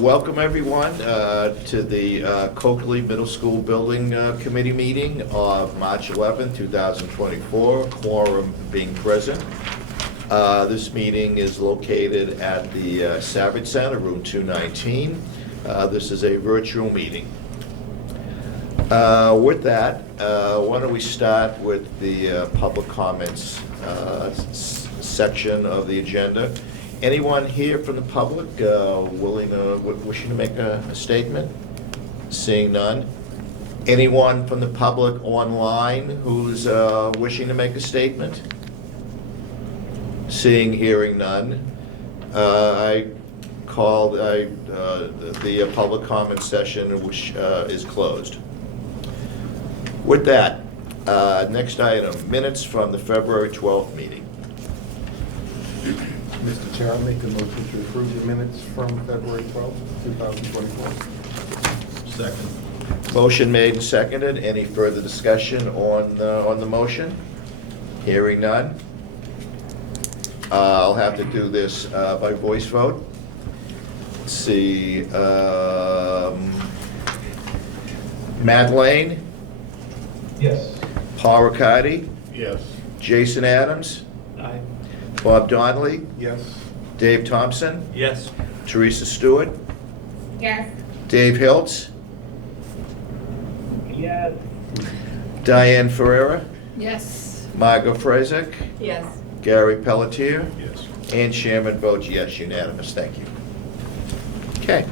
Welcome, everyone, to the Coakley Middle School Building Committee meeting of March 11, 2024, quorum being present. This meeting is located at the Savage Center, room 219. This is a virtual meeting. With that, why don't we start with the public comments section of the agenda. Anyone here from the public wishing to make a statement? Seeing none. Anyone from the public online who's wishing to make a statement? Seeing, hearing none. I call the public comment session, which is closed. With that, next item, minutes from the February 12th meeting. Mr. Chair, I'll make a motion to approve the minutes from February 12th, 2024. Second. Motion made and seconded. Any further discussion on the motion? Hearing none. I'll have to do this by voice vote. Let's see. Matt Lane, Yes. Paul Riccardi, Yes. Jason Adams, Aye. Bob Donnelly, Yes. Dave Thompson, Yes. Teresa Stewart, Yes. Dave Hiltz, Yes. Diane Ferreira, Yes. Margot Frazek, Yes. Gary Pelletier, Yes. and Chairman votes yes, unanimous. Thank you. Okay.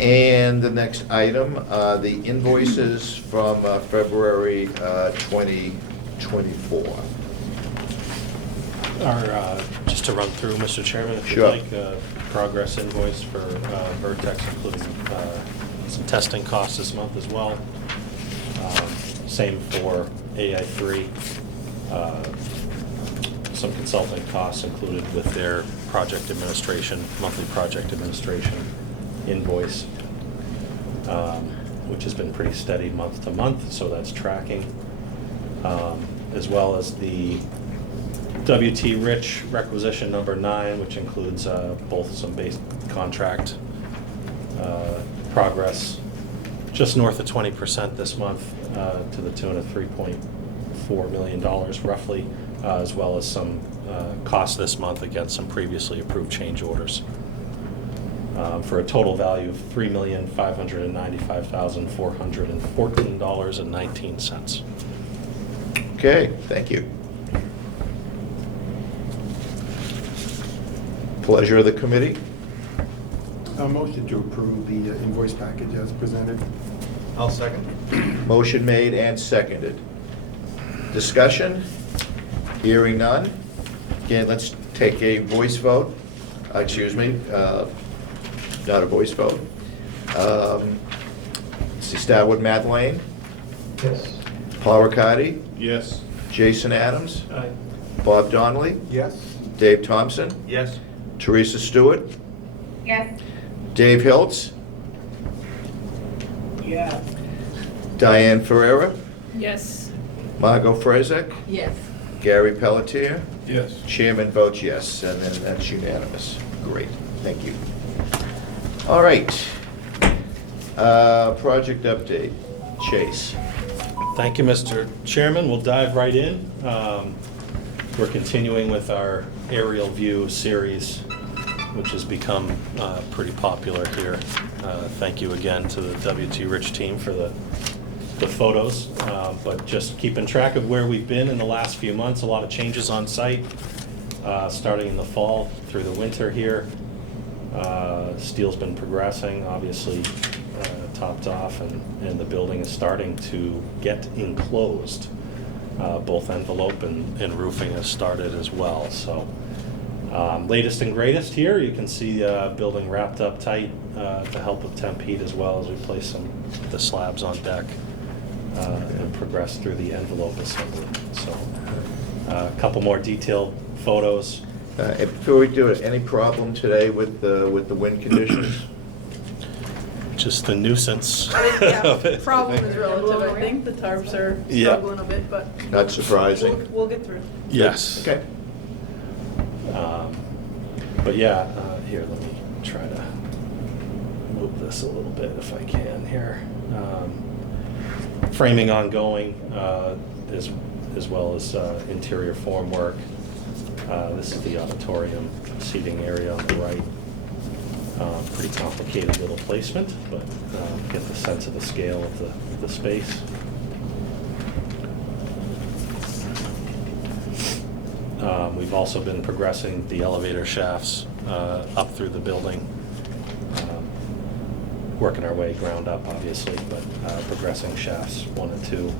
And the next item, the invoices from February 2024. Just to run through, Mr. Chairman, if you'd Sure. like, progress invoice for Vertex, including some testing costs this month as well. Same for AI3. Some consulting costs included with their project administration, monthly project administration invoice, which has been pretty steady month to month, so that's tracking. As well as the WT Rich requisition number 9, which includes both some base contract progress, just north of 20% this month, to the tune of $3.4 million roughly, as well as some costs this month against some previously approved change orders, for a total value of $3,595,414.19. Okay, thank you. Pleasure of the committee. A motion to approve the invoice package as presented. I'll second. Motion made and seconded. Discussion? Hearing none. Again, let's take a voice vote. Excuse me, not a voice vote. Let's start with Matt Lane, Yes. Paul Riccardi, Yes. Jason Adams, Aye. Bob Donnelly, Yes. Dave Thompson, Yes. Teresa Stewart, Yes. Dave Hiltz, Yes. Diane Ferreira, Yes. Margot Frazek, Yes. Gary Pelletier, Yes. Chairman votes yes, and then that's unanimous. Great, thank you. All right. Project update, Chase. Thank you, Mr. Chairman. We'll dive right in. We're continuing with our aerial view series, which has become pretty popular here. Thank you again to the WT Rich team for the photos, but just keeping track of where we've been in the last few months. A lot of changes on site, starting in the fall through the winter here. Steel's been progressing, obviously topped off, and the building is starting to get enclosed. Both envelope and roofing has started as well. So latest and greatest here, you can see building wrapped up tight to help with temp heat, as well as we place the slabs on deck and progress through the envelope assembly. So A couple more detailed photos. Before we do it, any problem today with the wind conditions? Just the nuisance Yeah, of it. problem is relative, I think. The tarps are Yeah. struggling a bit, but Not surprising. we'll get through. Yes. Okay. But yeah, here, let me try to move this a little bit if I can here. Framing ongoing, as well as interior formwork. This is the auditorium seating area on the right. Pretty complicated little placement, but get the sense of the scale of the space. We've also been progressing the elevator shafts up through the building, working our way ground up, obviously, but progressing shafts 1 and 2,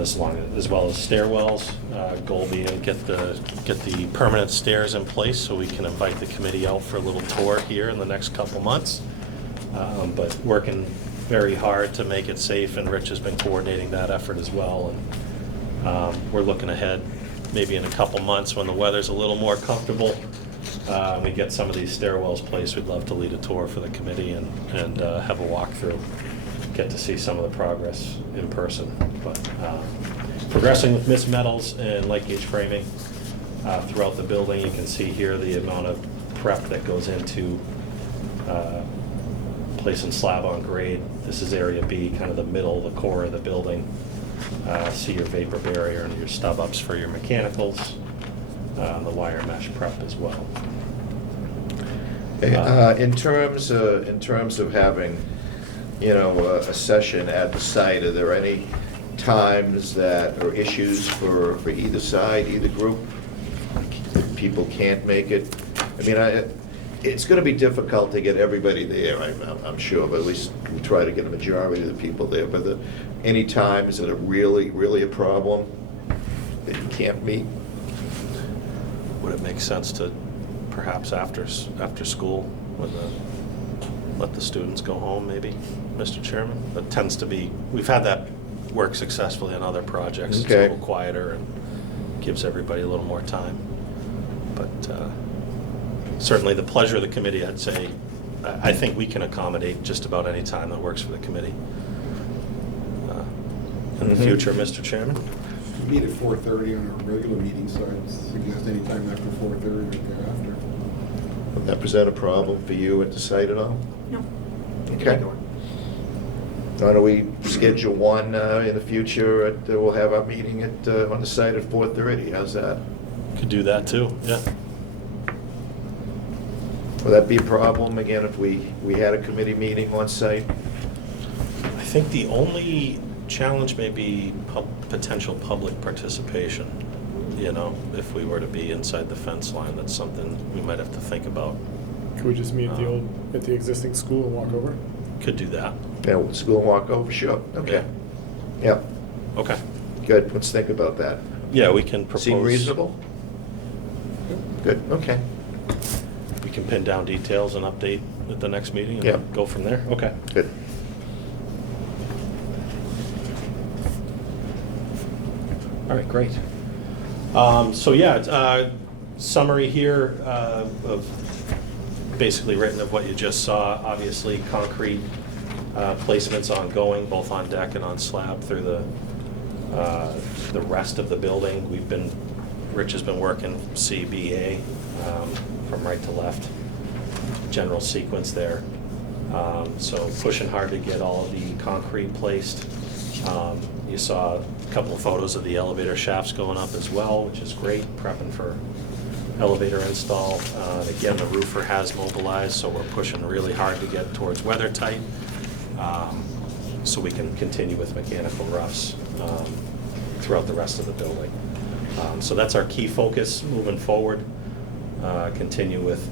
as well as stairwells. Goal being get the permanent stairs in place so we can invite the committee out for a little tour here in the next couple months. But working very hard to make it safe, and Rich has been coordinating that effort as well. And we're looking ahead, maybe in a couple months when the weather's a little more comfortable, we get some of these stairwells placed. We'd love to lead a tour for the committee and have a walkthrough, get to see some of the progress in person. But progressing with Miss Metals and light gauge framing throughout the building. You can see here the amount of prep that goes into placing slab on grade. This is area B, kind of the middle, the core of the building. See your vapor barrier and your stub ups for your mechanicals, the wire mesh prep as well. In terms of having, a session at the site, are there any times that are issues for either side, either group? If people can't make it? I mean, it's going to be difficult to get everybody there, I'm sure, but at least we try to get a majority of the people there. But any times that are really, really a problem that you can't meet? Would it make sense to perhaps after school, let the students go home, maybe, Mr. Chairman? That tends to be, we've had that work successfully on other projects. It's a Okay. little quieter and gives everybody a little more time. But certainly the pleasure of the committee, I'd say, I think we can accommodate just about any time that works for the committee. In the Mhm. future, Mr. Chairman? We meet at 4:30 on our regular meeting, so I'd suggest any time after 4:30 or thereafter. Would that present a problem for you at the site at all? No. Okay. Why don't we schedule one in the future, we'll have our meeting on the site at 4:30, how's that? Could do that too, yeah. Will that be a problem, again, if we had a committee meeting on site? I think the only challenge may be potential public participation. If we were to be inside the fence line, that's something we might have to think about. Could we just meet at the existing school and walk over? Could do that. Yeah, school walk over, sure, okay. Yeah, Okay. good, let's think about that. Yeah, we can propose. Seem reasonable? Good, okay. We can pin down details and update at the next meeting and Yeah. go from there? Okay. Good. All right, great. Summary here of basically written of what you just saw. Obviously, concrete placements ongoing, both on deck and on slab through the rest of the building. Rich has been working CBA from right to left, general sequence there. So pushing hard to get all of the concrete placed. You saw a couple of photos of the elevator shafts going up as well, which is great, prepping for elevator install. Again, the roofer has mobilized, so we're pushing really hard to get towards weather tight, so we can continue with mechanical roughs throughout the rest of the building. So that's our key focus moving forward. Continue with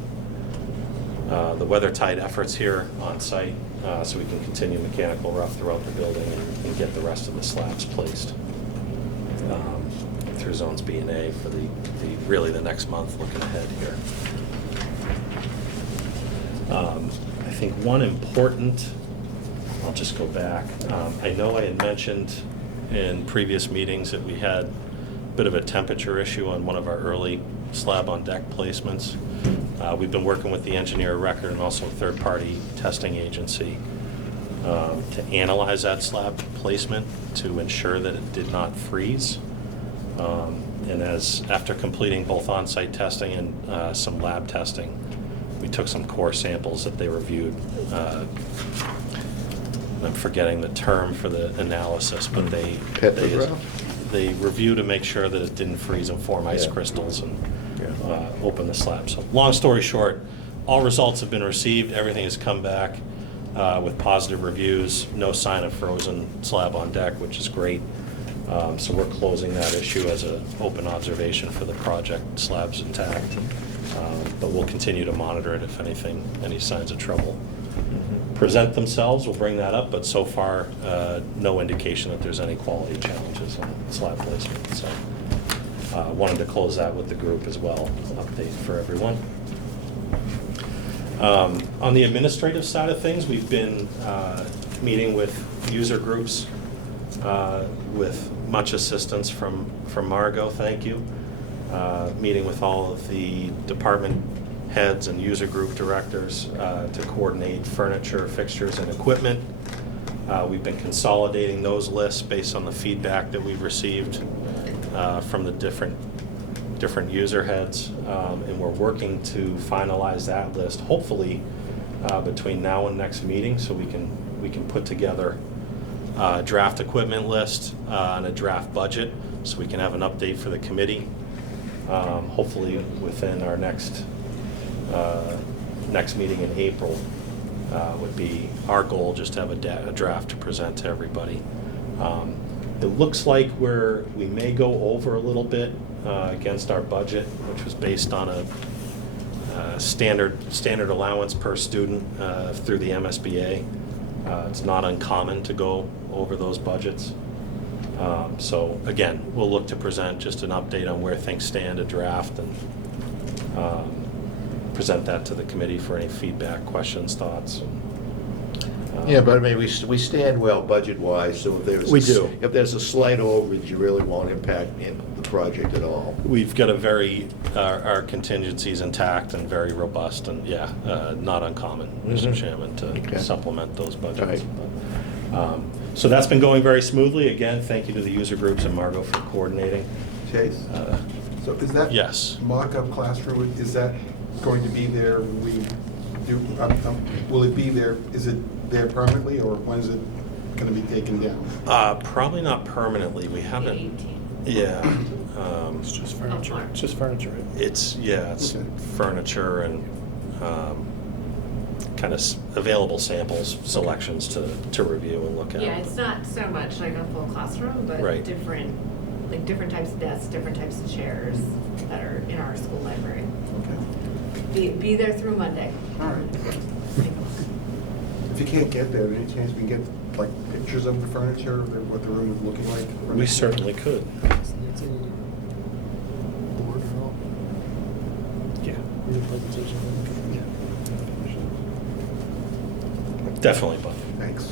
the weather tight efforts here on site, so we can continue mechanical rough throughout the building and get the rest of the slabs placed through zones B and A for really the next month, looking ahead here. I think one important, I'll just go back. I know I had mentioned in previous meetings that we had bit of a temperature issue on one of our early slab on deck placements. We've been working with the engineer of record and also a third-party testing agency to analyze that slab placement to ensure that it did not freeze. And after completing both on-site testing and some lab testing, we took some core samples that they reviewed. I'm forgetting the term for the analysis, but they reviewed to make sure that it didn't freeze and form ice Yeah. crystals and open the slab. So long story short, all results have been received. Everything has come back with positive reviews. No sign of frozen slab on deck, which is great. So we're closing that issue as an open observation for the project. Slab's intact. But we'll continue to monitor it if any signs of trouble present themselves. We'll bring that up, but so far, no indication that there's any quality challenges on slab placement. So wanted to close that with the group as well, update for everyone. On the administrative side of things, we've been meeting with user groups with much assistance from Margot, thank you. Meeting with all of the department heads and user group directors to coordinate furniture, fixtures, and equipment. We've been consolidating those lists based on the feedback that we've received from the different user heads, and we're working to finalize that list, hopefully between now and next meeting, so we can put together a draft equipment list and a draft budget, so we can have an update for the committee. Hopefully within our next meeting in April would be our goal, just to have a draft to present to everybody. It looks like we may go over a little bit against our budget, which was based on a standard allowance per student through the MSBA. It's not uncommon to go over those budgets. So again, we'll look to present just an update on where things stand, a draft, and present that to the committee for any feedback, questions, thoughts. Yeah, but I mean, we stand well budget-wise, so if there's. We do. If there's a slight overage, you really won't impact the project at all. We've got our contingencies intact and very robust, and not uncommon, Mr. Chairman, Okay. to supplement those budgets. Right. But, so that's been going very smoothly. Again, thank you to the user groups and Margot for coordinating. Chase? So is that? Yes. Mock-up classroom, is that going to be there when we do, will it be there, is it there permanently, or when is it gonna be taken down? Probably not permanently. We haven't. Yeah. It's just furniture. It's just furniture, right? It's Okay. furniture and kind of available samples, selections to review and look at. Yeah, it's not so much like a full classroom, but Right. different types of desks, different types of chairs that are in our school library. Okay. Be there through Monday. All right. If you can't get there, any chance we can get like pictures of the furniture, or what the room is looking like? We certainly could. Board and all. Yeah. Read the presentation. Definitely, Bob. Thanks.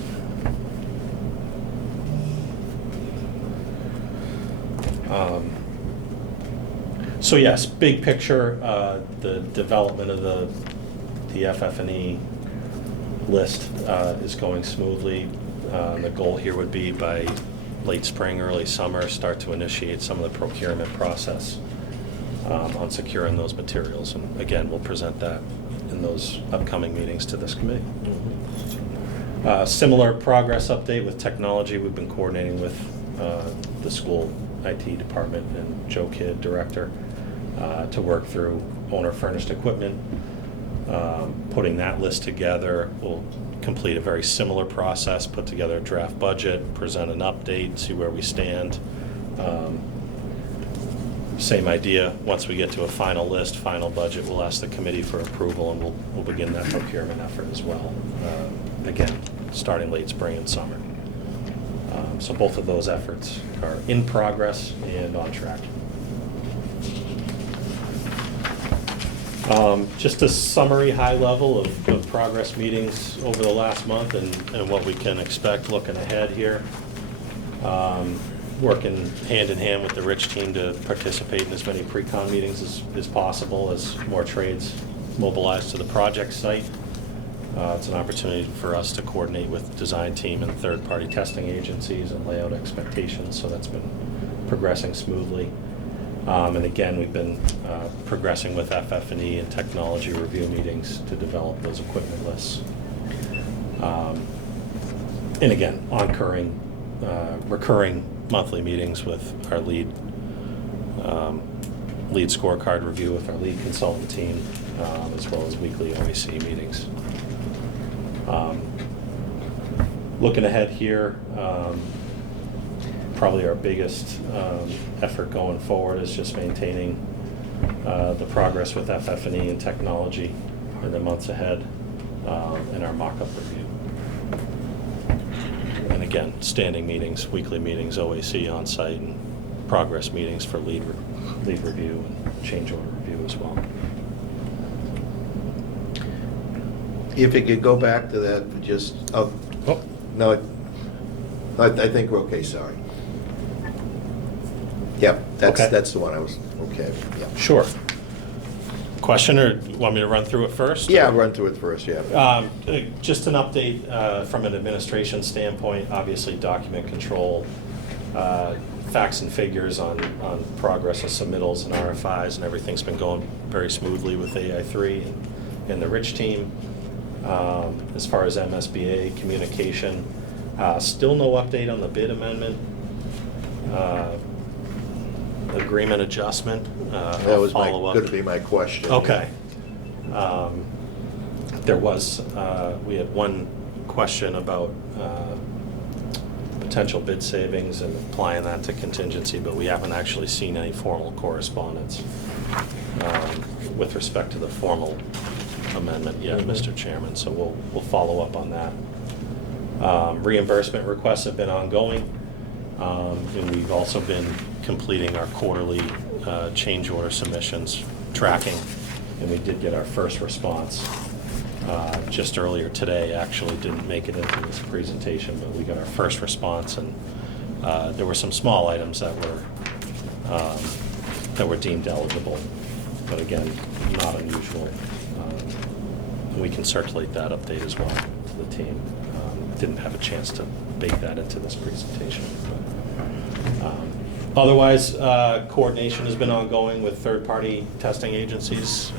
So yes, big picture, the development of the FF&E list is going smoothly. The goal here would be by late spring, early summer, start to initiate some of the procurement process on securing those materials. And again, we'll present that in those upcoming meetings to this committee. Similar progress update with technology. We've been coordinating with the school IT department and Joe Kidd, director, to work through owner-furnished equipment. Putting that list together, we'll complete a very similar process, put together a draft budget, present an update, see where we stand. Same idea, once we get to a final list, final budget, we'll ask the committee for approval, and we'll begin that procurement effort as well. Again, starting late spring and summer. So both of those efforts are in progress and on track. Just a summary, high level of progress meetings over the last month and what we can expect looking ahead here. working hand in hand with the Rich team to participate in as many pre-con meetings as possible as more trades mobilize to the project site. It's an opportunity for us to coordinate with design team and third-party testing agencies and lay out expectations, so that's been progressing smoothly. And again, we've been progressing with FF&E and technology review meetings to develop those equipment lists. And again, recurring monthly meetings with our lead scorecard review with our lead consultant team, as well as weekly OAC meetings. Looking ahead here, probably our biggest effort going forward is just maintaining the progress with FF&E and technology in the months ahead, and our mock-up review. And again, standing meetings, weekly meetings, OAC on site, and progress meetings for lead review and change order review as well. If you could go back to that for just, oh, Oh, no, I think we're okay, sorry. Yep, Okay. that's the one I was, okay, yeah. sure. Question, or you want me to run through it first? Yeah, run through it first, yeah. Just an update from an administration standpoint, obviously document control, facts and figures on progress of submittals and RFIs, and everything's been going very smoothly with AI3 and the Rich team. As far as MSBA communication, still no update on the bid amendment, agreement adjustment. That was follow up. going to be my question. Okay. There was, we had one question about potential bid savings and applying that to contingency, but we haven't actually seen any formal correspondence with respect to the formal amendment yet, Mr. Chairman, so we'll follow up on that. Reimbursement requests have been ongoing, and we've also been completing our quarterly change order submissions tracking, and we did get our first response just earlier today. Actually didn't make it into this presentation, but we got our first response, and there were some small items that were deemed eligible, but again, not unusual. We can circulate that update as well to the team. Didn't have a chance to bake that into this presentation. Otherwise, coordination has been ongoing with third-party testing agencies.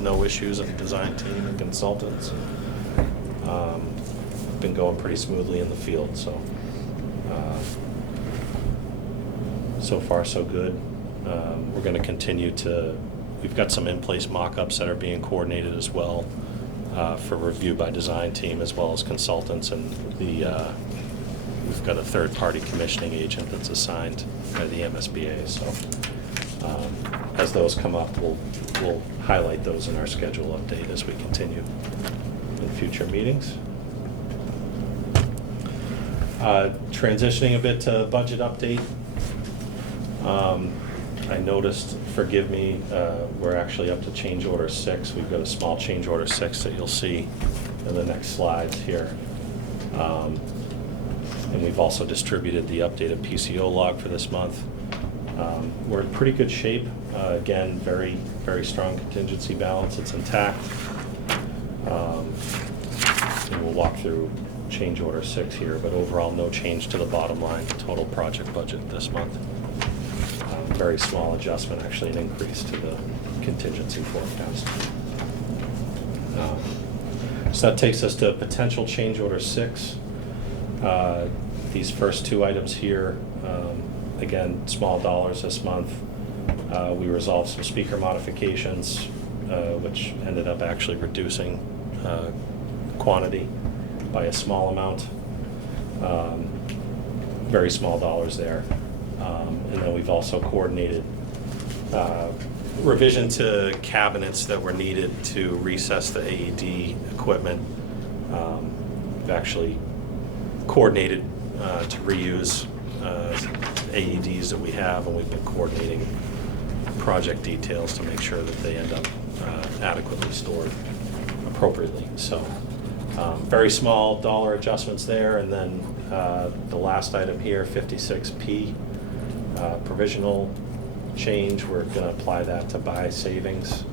No issues with the design team and consultants. Been going pretty smoothly in the field, so so far so good. We're going to continue to. We've got some in-place mock-ups that are being coordinated as well for review by design team as well as consultants, and we've got a third-party commissioning agent that's assigned by the MSBA. So as those come up, we'll highlight those in our schedule update as we continue in future meetings. Transitioning a bit to budget update. I noticed, forgive me, we're actually up to change order 6. We've got a small change order 6 that you'll see in the next slides here. And we've also distributed the updated PCO log for this month. We're in pretty good shape. Again, very, very strong contingency balance. It's intact. And we'll walk through change order 6 here, but overall no change to the bottom line total project budget this month. Very small adjustment, actually an increase to the contingency forecast. So that takes us to potential change order 6. These first 2 items here, again, small dollars this month. We resolved some speaker modifications, which ended up actually reducing quantity by a small amount. Very small dollars there. And then we've also coordinated revision to cabinets that were needed to recess the AED equipment. We've actually coordinated to reuse AEDs that we have, and we've been coordinating project details to make sure that they end up adequately stored appropriately. So very small dollar adjustments there, and then The last item here, 56P, provisional change, we're going to apply that to buy savings.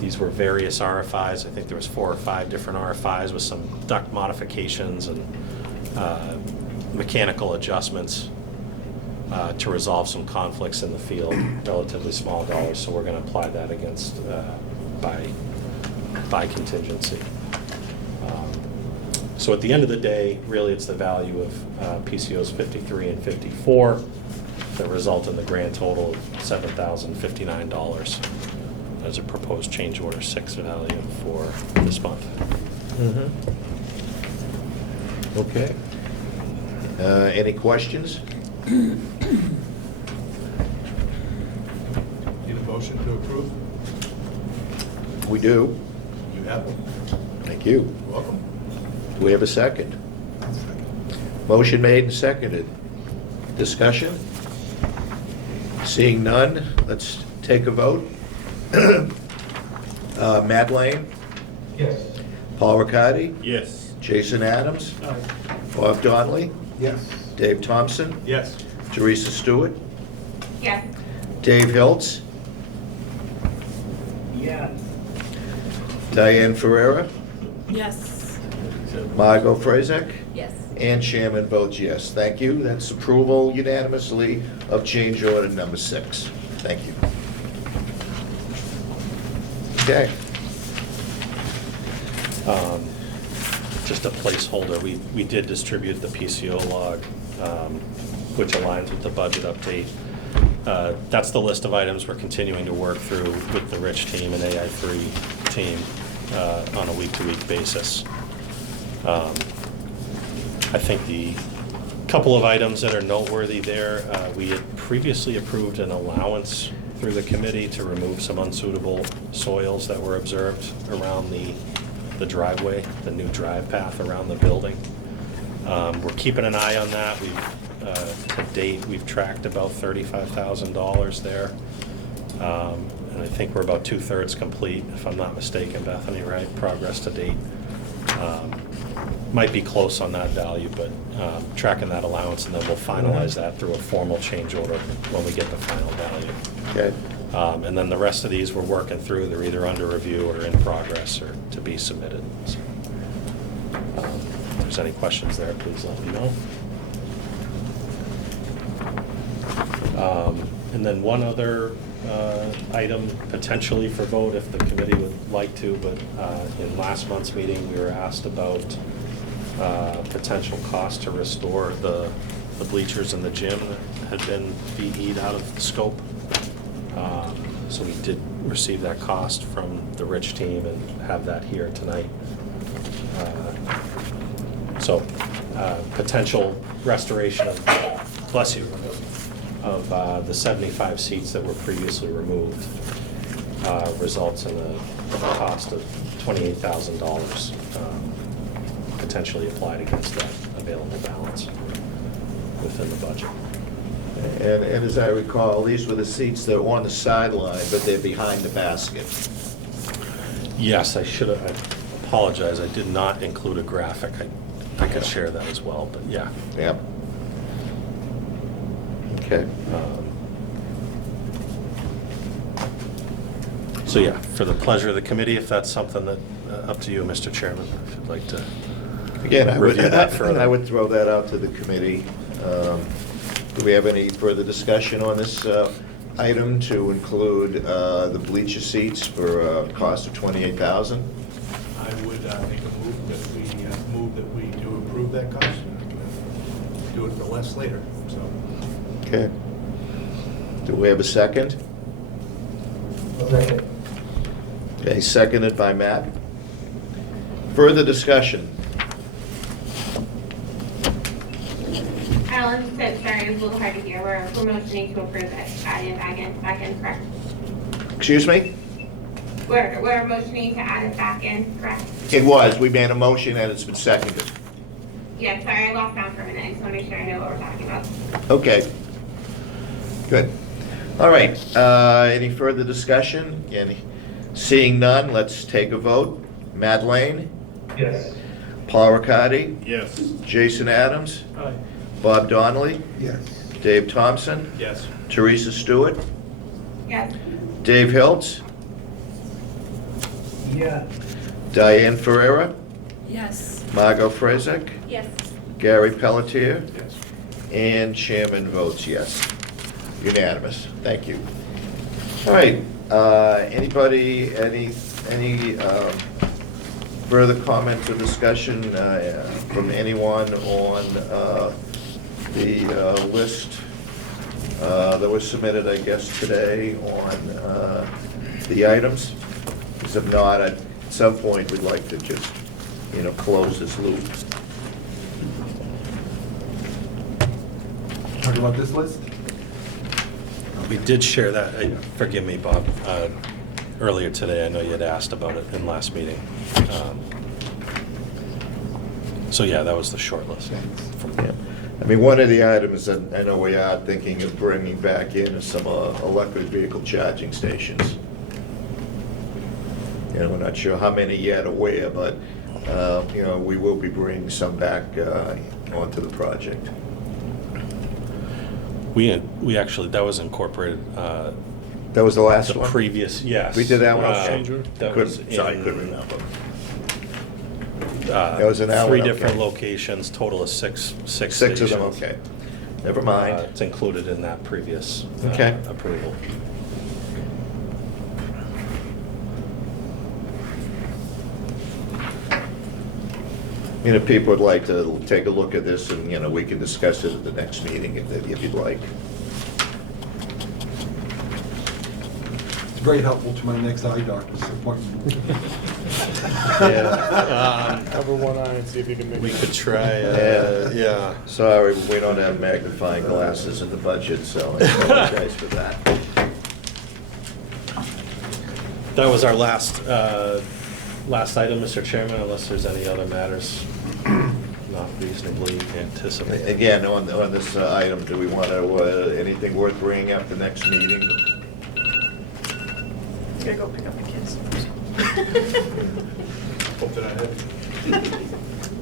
These were various RFIs. I think there was 4 or 5 different RFIs with some duct modifications and mechanical adjustments to resolve some conflicts in the field, relatively small dollars, so we're going to apply that against by contingency. So at the end of the day, really it's the value of PCOs 53 and 54 that result in the grand total of $7,059 as a proposed change order 6 value for this month. Okay. Any questions? Need a motion to approve? We do. You have one. Thank you. You're welcome. Do we have a second? Motion made and seconded. Discussion? Seeing none, let's take a vote. Matt Lane, Yes. Paul Riccardi, Yes. Jason Adams, Bob Donnelly, Yes. Dave Thompson, Yes. Teresa Stewart, Yes. Dave Hiltz, Yes. Diane Ferreira, Yes. Margot Frazek, Yes. and Chairman votes yes. Thank you. That's approval unanimously of change order number 6. Thank you. Okay. Just a placeholder, we did distribute the PCO log, which aligns with the budget update. That's the list of items we're continuing to work through with the Rich team and AI3 team on a week-to-week basis. I think the couple of items that are noteworthy there, we had previously approved an allowance through the committee to remove some unsuitable soils that were observed around the driveway, the new drive path around the building. We're keeping an eye on that. To date, we've tracked about $35,000 there. And I think we're about 2/3 complete, if I'm not mistaken, Bethany, right? Progress to date. Might be close on that value, but tracking that allowance, and then we'll finalize that through a formal change order when we get the final value. Okay. And then the rest of these we're working through. They're either under review or in progress or to be submitted. So, if there's any questions there, please let me know. And then one other item potentially for vote if the committee would like to, but in last month's meeting, we were asked about potential cost to restore the bleachers in the gym that had been BE'd out of the scope. So we did receive that cost from the Rich team and have that here tonight. So potential restoration of, bless you, of the 75 seats that were previously removed results in a cost of $28,000 potentially applied against that available balance within the budget. And as I recall, these were the seats that were on the sideline, but they're behind the basket. Yes, I should have, I apologize, I did not include a graphic. I could share that as well, but yeah. Yep. Okay. So yeah, for the pleasure of the committee, if that's something that, up to you, Mr. Chairman, if you'd like to. Again, I would, Review that further. I would throw that out to the committee. Do we have any further discussion on this item to include the bleacher seats for a cost of $28,000? I would make a move that we do approve that cost. Do it for less later, so. Okay. Do we have a second? Okay, seconded by Matt. Further discussion? Alan said, sorry, it was a little hard to hear. We're motioning to approve it, add it back in, correct? Excuse me? We're motioning to add it back in, correct? It was. We made a motion and it's been seconded. Yeah, sorry, I lost count for a minute. I just want to make sure I know what we're talking about. Okay. Good. All right. Any further discussion? Seeing none, let's take a vote. Matt Lane? Yes. Paul Riccardi, Yes. Jason Adams, Aye. Bob Donnelly, Yes. Dave Thompson, Yes. Teresa Stewart, Yes. Dave Hiltz, Yeah. Diane Ferreira, Yes. Margot Frazek, Yes. Gary Pelletier, Yes. and chairman votes yes. Unanimous. Thank you. All right, anybody, any further comments or discussion from anyone on the list that was submitted, I guess, today on the items? Because if not, at some point, we'd like to just, close this loop. Talking about this list? We did share that, forgive me, Bob, earlier today. I know you had asked about it in last meeting. So yeah, that was the short list. Yeah. I mean, one of the items that I know we are thinking of bringing back in is some electric vehicle charging stations. We're not sure how many yet or where, but, we will be bringing some back onto the project. We actually, that was incorporated, That was the last the one? previous, yes. We did that one? Okay. That was Sorry, in, couldn't remember. That was in that Three one, different okay. locations, total of six Six of them, stations. okay. Never mind. It's included in that previous Okay. approval. If people would like to take a look at this, and, we can discuss it at the next meeting if you'd like. It's very helpful to my next eye doctor's appointment. Cover one eye and see if you can make We it. could try, Yeah. yeah. Sorry, we don't have magnifying glasses in the budget, so I apologize for that. That was our last item, Mr. Chairman, unless there's any other matters not reasonably anticipated. Again, on this item, do we want to, anything worth bringing up the next meeting? Gotta go pick up the kids. Hope that I have.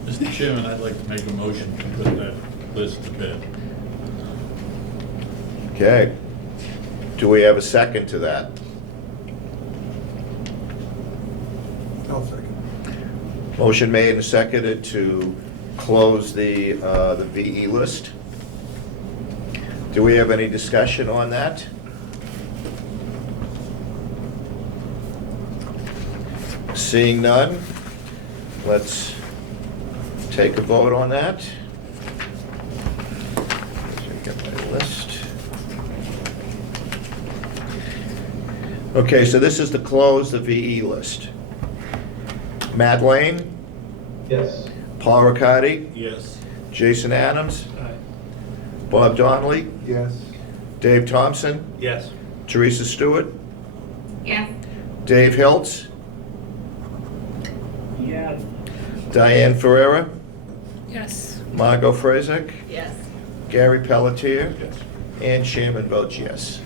Mr. Chairman, I'd like to make a motion to put that list to bed. Okay. Do we have a second to that? I'll second. Motion made and seconded to close the VE list. Do we have any discussion on that? Seeing none, let's take a vote on that. Get my list. Okay, so this is to close the VE list. Matt Lane, Yes. Paul Riccardi, Yes. Jason Adams, Bob Donnelly, Yes. Dave Thompson, Yes. Teresa Stewart, Yes. Dave Hiltz, Yeah. Diane Ferreira, Yes. Margot Frazek, Yes. Gary Pelletier, Yes. and chairman votes yes.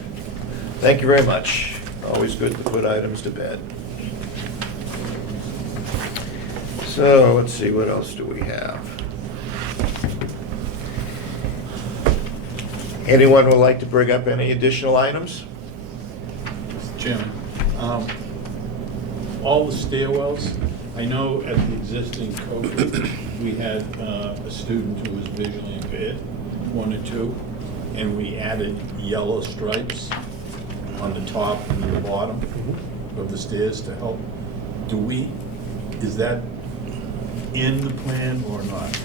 Thank you very much. Always good to put items to bed. So, let's see, what else do we have? Anyone would like to bring up any additional items? Mr. Chairman, all the stairwells, I know at the existing code, we had a student who was visually impaired, 1 or 2, and we added yellow stripes on the top and the bottom of the stairs to help. Is that in the plan or not?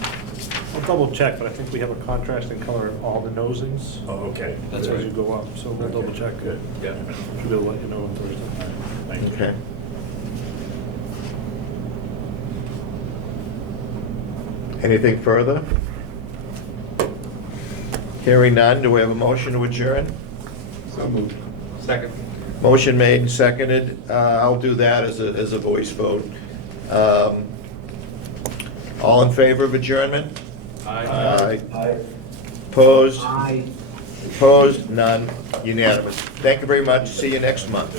I'll double check, but I think we have a contrasting color in all the nosings Oh, okay. as you go up, so we'll double check. Good, yeah. Should be able to let you know on Thursday. Thank you. Okay. Anything further? Hearing none, do we have a motion to adjourn? So moved. Second. Motion made and seconded. I'll do that as a voice vote. All in favor of adjournment? Aye. Opposed? Aye. Opposed? None. Unanimous. Thank you very much. See you next month.